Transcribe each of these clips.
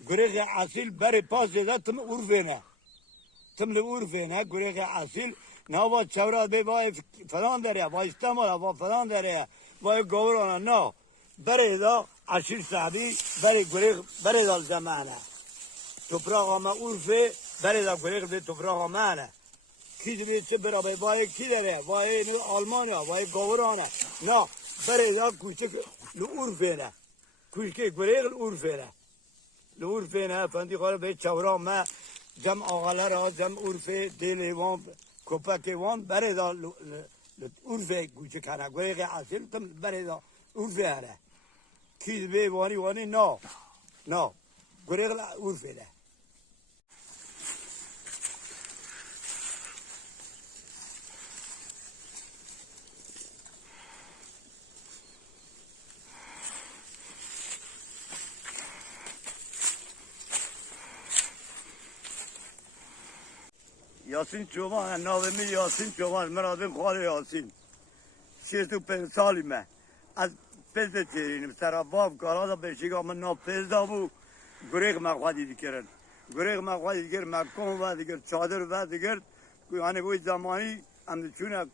Gürege asil beri pas eda tım urfene. Tım li urfene gürege asil nava çevre be vay falan dereye, vay İstanbul'a vay falan dereye, vay gavrana no. Beri da asil sahibi beri gürege beri da zamana. Toprağıma urfe beri da gürege be toprağıma ana. Kidrisi beraber vay kilere, vay Almanya, vay gavrana. No. Beri da kuşuk li urfene. Kuşke gürege urfene. لعرفنا افندی خواهر به چورا ما جم آغاله را جم عرف دلی وان کپک وان بره دا عرف گوچه کنگوی غی اصیل تم بره دا عرف هره. کیز به وانی وانی؟ نا. نا. گره عرف ده. Yasin Çoban, navimi Yasin Çoban, meradım Khali Yasin. Şestu pen salime. Az pezde çerinim, serabab, karada beşiga min nav pezda bu. Gurek mekvadi dikirin. Gurek mekvadi dikir, mekon ve dikir, çadır ve dikir. Yani bu zamani, hem de çuna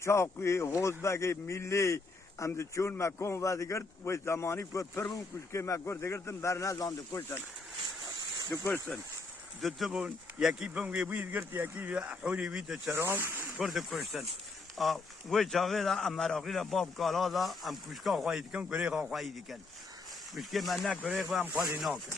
çakı, hozbegi, milli, hem de çun mekon ve dikir. Bu zamani kut pırmın kuşke mekur dikirtin, bernazan dikirtin. Dikirtin. دوتو بون یکی بون گی وید گرت یکی حولی وید چران کرد کشتن و چاقه دا ام مراقی دا باب کالا دا ام کشکا خواهید کن گریخا خواهید کن کشکه من نه گریخ و ام خواهی ناکن